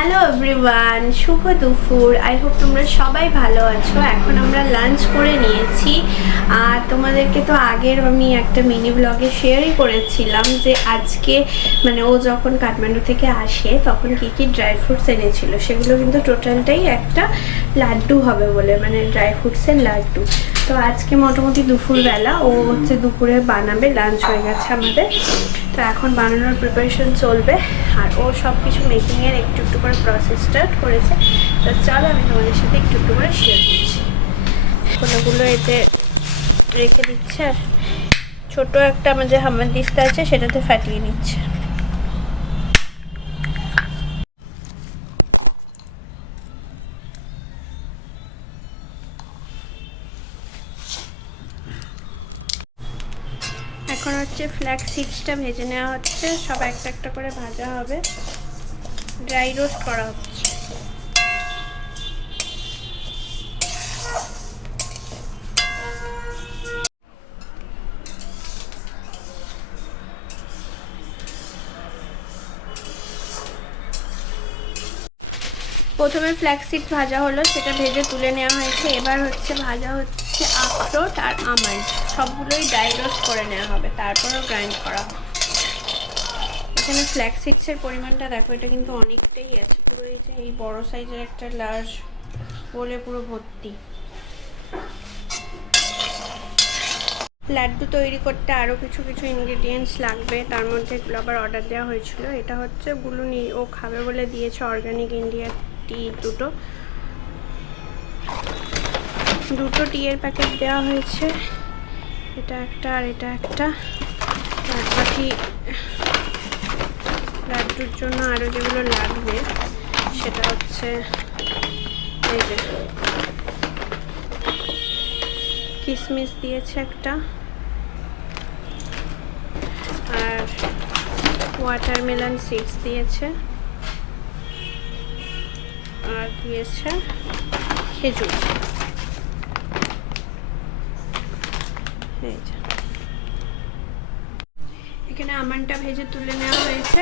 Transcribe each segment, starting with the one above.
Hello everyone শুভ দুপুর। I hope তোমরা সবাই ভালো আছো। এখন আমরা লাঞ্চ করে নিয়েছি। আর তোমাদেরকে তো আগের আমি একটা মিনি ব্লগে শেয়ারই করেছিলাম যে আজকে মানে ও যখন কাঠমান্ডু থেকে আসে, তখন কী কী ড্রাই ফ্রুটস এনেছিল? সেগুলো কিন্তু টোটালটাই একটা লাড্ডু হবে বলে মানে ড্রাই ফ্রুটসের লাড্ডু। তো আজকে মোটামুটি দুপুরবেলা, ও হচ্ছে দুপুরে বানাবে লাঞ্চ হয়ে গেছে আমাদের। তো এখন বানানোর প্রিপারেশন চলবে। আর ও সব কিছু মেকিংয়ের একটু একটু করে প্রসেস স্টার্ট করেছে। তো চলো আমি তোমাদের সাথে একটু একটু করে শেয়ার করছি। কোনোগুলো এতে রেখে দিচ্ছে। আর ছোটো একটা আমাদের হামার দিস্তা আছে, সেটাতে ফাটিয়ে নিচ্ছে। এখন হচ্ছে ফ্ল্যাক্স সিডসটা ভেজে নেওয়া হচ্ছে। সব একটা একটা করে ভাজা হবে। ড্রাই রোস্ট করা হচ্ছে। প্রথমে ফ্ল্যাক্সিড ভাজা হলো, সেটা ভেজে তুলে নেওয়া হয়েছে। এবার হচ্ছে ভাজা হচ্ছে আখরোট আর আমন্ড সবগুলোই ড্রাই রোস্ট করে নেওয়া হবে, তারপরেও গ্রাইন্ড করা হবে। এখানে ফ্ল্যাক্সিডসের পরিমাণটা দেখো, এটা কিন্তু অনেকটাই আছে। পুরো এই যে, এই বড় সাইজের একটা লার্জ বলে পুরো ভর্তি। লাড্ডু তৈরি করতে আরও কিছু কিছু ইনগ্রিডিয়েন্টস লাগবে। তার মধ্যে এগুলো আবার অর্ডার দেওয়া হয়েছিল। এটা হচ্ছে বুলুনি ও খাবে বলে দিয়েছে অর্গানিক ইন্ডিয়া টি দুটো। দুটো টিয়ের প্যাকেট দেওয়া হয়েছে। এটা একটা আর এটা একটা। আর বাকি লাড্ডুর জন্য আরও যেগুলো লাগবে, সেটা হচ্ছে এই যে কিশমিশ দিয়েছে একটা। আর ওয়াটারমেলন সিডস দিয়েছে। আর দিয়েছে খেজুর। যে। এখানে আমানটা ভেজে তুলে নেওয়া হয়েছে,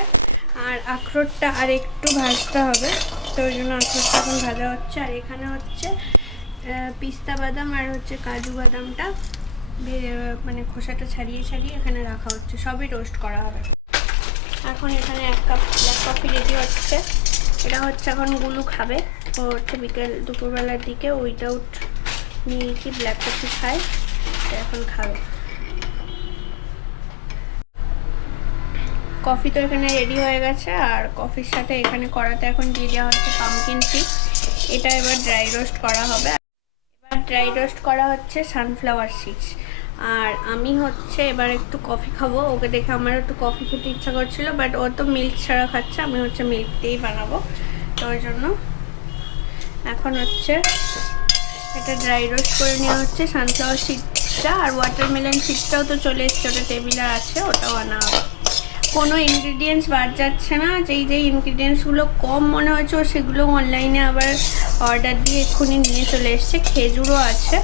আর আখরোটটা আর একটু ভাজতে হবে। তো ওই জন্য আখরোটটা এখন ভাজা হচ্ছে, আর এখানে হচ্ছে পিস্তা বাদাম আর হচ্ছে কাজু বাদামটা মানে খোসাটা ছাড়িয়ে ছাড়িয়ে এখানে রাখা হচ্ছে। সবই রোস্ট করা হবে। এখন এখানে এক কাপ ব্ল্যাক কফি রেডি হচ্ছে। এটা হচ্ছে এখন গুলু খাবে। ও হচ্ছে বিকেল দুপুরবেলার দিকে উইদাউট মিল্কি ব্ল্যাক কফি খায়। এখন খাবে। কফি তো এখানে রেডি হয়ে গেছে, আর কফির সাথে এখানে করাতে এখন দিয়ে দেওয়া হচ্ছে পামকিন সিড এটা এবার ড্রাই রোস্ট করা হবে। এবার ড্রাই রোস্ট করা হচ্ছে সানফ্লাওয়ার সিডস আর আমি হচ্ছে এবার একটু কফি খাব। ওকে দেখে আমার একটু কফি খেতে ইচ্ছা করছিল বাট ও তো মিল্ক ছাড়া খাচ্ছে, আমি হচ্ছে মিল্ক দিয়েই বানাবো। তো ওই জন্য এখন হচ্ছে এটা ড্রাই রোস্ট করে নেওয়া হচ্ছে সানফ্লাওয়ার সিডসটা আর ওয়াটারমেলন সিডসটাও তো চলে এসছে ওটা টেবিলে আছে ওটাও আনা হবে। কোনো ইনগ্রিডিয়েন্টস বাদ যাচ্ছে না যেই যেই ইনগ্রিডিয়েন্টসগুলো কম মনে হচ্ছে ও সেগুলো অনলাইনে আবার অর্ডার দিয়ে এক্ষুনি নিয়ে চলে এসছে। খেজুরও আছে।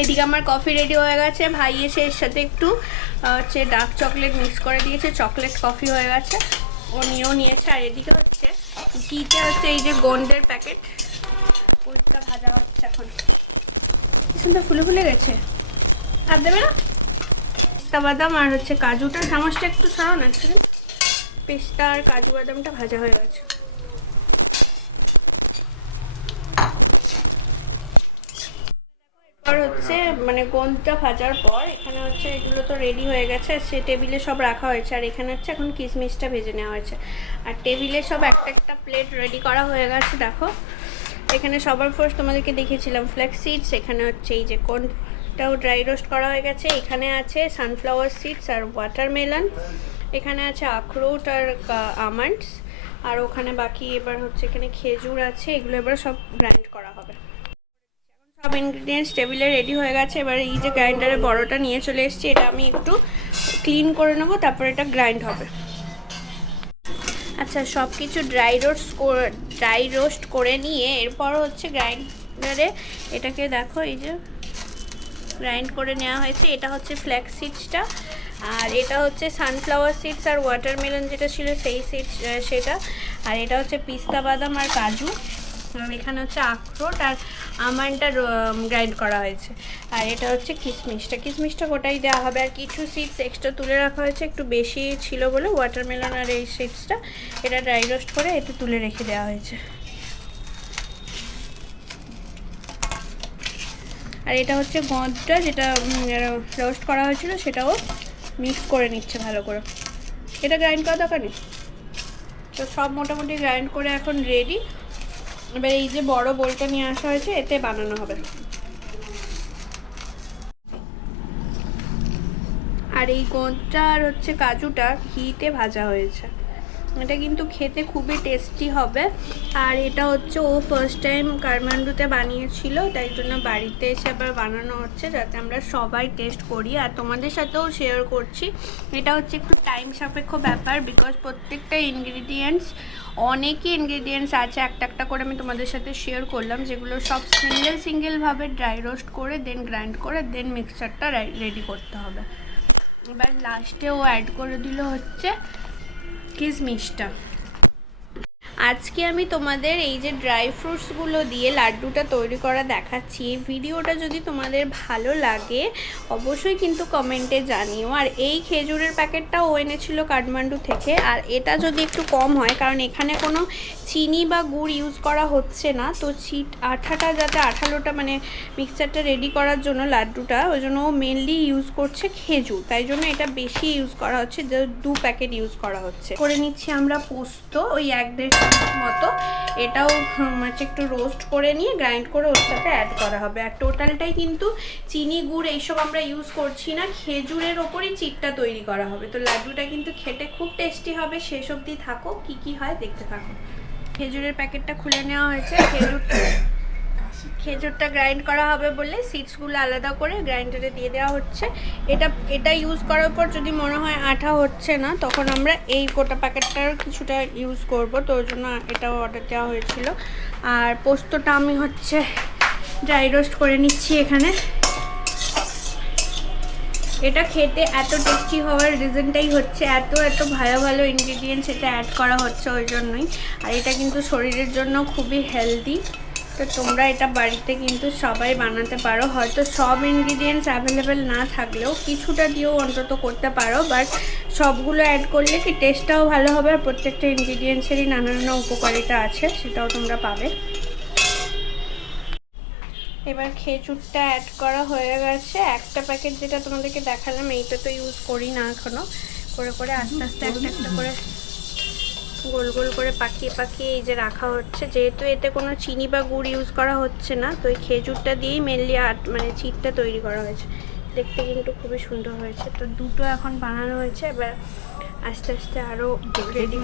এদিকে আমার কফি রেডি হয়ে গেছে। ভাই এসে এর সাথে একটু হচ্ছে ডার্ক চকলেট মিক্স করে দিয়েছে। চকলেট কফি হয়ে গেছে। ও নিয়েও নিয়েছে, আর এদিকে হচ্ছে ঘিটা হচ্ছে এই যে গন্ডের প্যাকেট। ওইটা ভাজা হচ্ছে এখন। সুন্দর ফুলে ফুলে গেছে। আর দেবে না? পেস্তা বাদাম আর হচ্ছে কাজুটা। চামচটা একটু সরাও না পেস্তা আর কাজু বাদামটা ভাজা হয়ে গেছে। আর হচ্ছে মানে গোন্দটা ভাজার পর এখানে হচ্ছে এগুলো তো রেডি হয়ে গেছে সে টেবিলে সব রাখা হয়েছে। আর এখানে হচ্ছে এখন কিশমিশটা ভেজে নেওয়া হয়েছে। আর টেবিলে সব একটা একটা প্লেট রেডি করা হয়ে গেছে, দেখো। এখানে সবার ফার্স্ট তোমাদেরকে দেখিয়েছিলাম ফ্লেক্স সিডস এখানে হচ্ছে এই যে কোনটাও ড্রাই রোস্ট করা হয়ে গেছে। এখানে আছে সানফ্লাওয়ার সিডস আর ওয়াটারমেলন এখানে আছে আখরোট আর আমন্ডস আর ওখানে বাকি এবার হচ্ছে এখানে খেজুর আছে, এগুলো এবার সব গ্রাইন্ড করা হবে। সব ইনগ্রিডিয়েন্টস টেবিলে রেডি হয়ে গেছে। এবার এই যে গ্রাইন্ডারের বড়টা নিয়ে চলে এসেছি, এটা আমি একটু ক্লিন করে নেব, তারপর এটা গ্রাইন্ড হবে। আচ্ছা সব কিছু ড্রাই রোস্ট ড্রাই রোস্ট করে নিয়ে এরপর হচ্ছে গ্রাইন্ডারে এটাকে দেখো, এই যে গ্রাইন্ড করে নেওয়া হয়েছে। এটা হচ্ছে ফ্ল্যাক্স সিডসটা আর এটা হচ্ছে সানফ্লাওয়ার সিডস আর ওয়াটারমেলন যেটা ছিল সেই সিডস সেটা। আর এটা হচ্ছে পিস্তা বাদাম আর কাজু। আর এখানে হচ্ছে আখরোট আর আমন্ডটা গ্রাইন্ড করা হয়েছে। আর এটা হচ্ছে কিশমিশটা। কিশমিশটা গোটাই দেওয়া হবে আর কিছু সিডস এক্সট্রা তুলে রাখা হয়েছে। একটু বেশি ছিল বলে ওয়াটারমেলন আর এই সিডসটা এটা ড্রাই রোস্ট করে এতে তুলে রেখে দেওয়া হয়েছে। আর এটা হচ্ছে গঁদটা যেটা রোস্ট করা হয়েছিল সেটাও মিক্স করে নিচ্ছে ভালো করে। এটা গ্রাইন্ড করা দরকার নেই? তো সব মোটামুটি গ্রাইন্ড করে এখন রেডি এবার এই যে বড় বোলটা নিয়ে আসা হয়েছে, এতে বানানো হবে। আর এই গোঁদটা আর হচ্ছে কাজুটা ঘিতে ভাজা হয়েছে। এটা কিন্তু খেতে খুবই টেস্টি হবে। আর এটা হচ্ছে ও ফার্স্ট টাইম কাঠমান্ডুতে বানিয়েছিল, তাই জন্য বাড়িতে এসে আবার বানানো হচ্ছে যাতে আমরা সবাই টেস্ট করি। আর তোমাদের সাথেও শেয়ার করছি, এটা হচ্ছে একটু টাইম সাপেক্ষ ব্যাপার বিকজ প্রত্যেকটা ইনগ্রিডিয়েন্টস অনেকই ইনগ্রিডিয়েন্টস আছে। একটা একটা করে আমি তোমাদের সাথে শেয়ার করলাম, যেগুলো সব সিঙ্গেল সিঙ্গেলভাবে ড্রাই রোস্ট করে দেন গ্রাইন্ড করে দেন মিক্সচারটা রেডি করতে হবে। এবার লাস্টে ও অ্যাড করে দিল হচ্ছে কিশমিশটা আজকে আমি তোমাদের এই যে ড্রাই ফ্রুটসগুলো দিয়ে লাড্ডুটা তৈরি করা দেখাচ্ছি, এই ভিডিওটা যদি তোমাদের ভালো লাগে, অবশ্যই কিন্তু কমেন্টে জানিও। আর এই খেজুরের প্যাকেটটাও এনেছিল কাঠমান্ডু থেকে, আর এটা যদি একটু কম হয়, কারণ এখানে কোনো চিনি বা গুড় ইউজ করা হচ্ছে না, তো চিট আঠাটা যাতে আঠালোটা মানে মিক্সচারটা রেডি করার জন্য লাড্ডুটা, ওই জন্য ও মেনলি ইউজ করছে খেজুর। তাই জন্য এটা বেশি ইউজ করা হচ্ছে, যে দু প্যাকেট ইউজ করা হচ্ছে। করে নিচ্ছি আমরা পোস্ত, ওই এক দেড় মতো। এটাও হচ্ছে একটু রোস্ট করে নিয়ে গ্রাইন্ড করে ওর সাথে অ্যাড করা হবে। আর টোটালটাই কিন্তু চিনি, গুড় এইসব আমরা ইউজ করছি না। খেজুরের ওপরই চিটটা তৈরি করা হবে। তো লাড্ডুটা কিন্তু খেতে খুব টেস্টি হবে। শেষ অবধি থাকো। কি কি হয় দেখতে থাকো। খেজুরের প্যাকেটটা খুলে নেওয়া হয়েছে। খেজুরটা খেজুরটা গ্রাইন্ড করা হবে বলে সিডসগুলো আলাদা করে গ্রাইন্ডারে দিয়ে দেওয়া হচ্ছে। এটা এটা ইউজ করার পর যদি মনে হয় আঠা হচ্ছে না, তখন আমরা এই গোটা প্যাকেটটার কিছুটা ইউজ করব। তো ওই জন্য এটাও অর্ডার দেওয়া হয়েছিল। আর পোস্তটা আমি হচ্ছে ড্রাই রোস্ট করে নিচ্ছি এখানে। এটা খেতে এত টেস্টি হওয়ার রিজনটাই হচ্ছে এত এত ভালো ভালো ইনগ্রিডিয়েন্টস এটা অ্যাড করা হচ্ছে ওই জন্যই। আর এটা কিন্তু শরীরের জন্য খুবই হেলদি তো তোমরা এটা বাড়িতে কিন্তু সবাই বানাতে পারো। হয়তো সব ইনগ্রিডিয়েন্টস অ্যাভেলেবেল না থাকলেও কিছুটা দিয়েও অন্তত করতে পারো বাট সবগুলো অ্যাড করলে কি টেস্টটাও ভালো হবে আর প্রত্যেকটা ইনগ্রিডিয়েন্টসেরই নানা নানা উপকারিতা আছে, সেটাও তোমরা পাবে। এবার খেজুরটা অ্যাড করা হয়ে গেছে। একটা প্যাকেট যেটা তোমাদেরকে দেখালাম, এইটা তো ইউজ করি না এখনও করে করে আস্তে আস্তে একটা একটা করে গোল গোল করে পাকিয়ে পাকিয়ে এই যে রাখা হচ্ছে। যেহেতু এতে কোনো চিনি বা গুড় ইউজ করা হচ্ছে না তো এই খেজুরটা দিয়েই মেনলি আর্ট মানে চিটটা তৈরি করা হয়েছে। দেখতে কিন্তু খুবই সুন্দর হয়েছে। তো দুটো এখন বানানো হয়েছে এবার আস্তে আস্তে আরও রেডি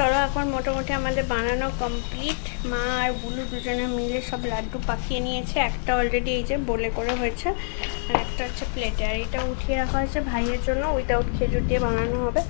চলো এখন মোটামুটি আমাদের বানানো কমপ্লিট মা আর বুলু দুজনে মিলে সব লাড্ডু পাকিয়ে নিয়েছে। একটা অলরেডি এই যে বলে করে হয়েছে। আর একটা হচ্ছে প্লেটে আর এটা উঠিয়ে রাখা হয়েছে ভাইয়ের জন্য। উইদাউট খেজুর দিয়ে বানানো হবে।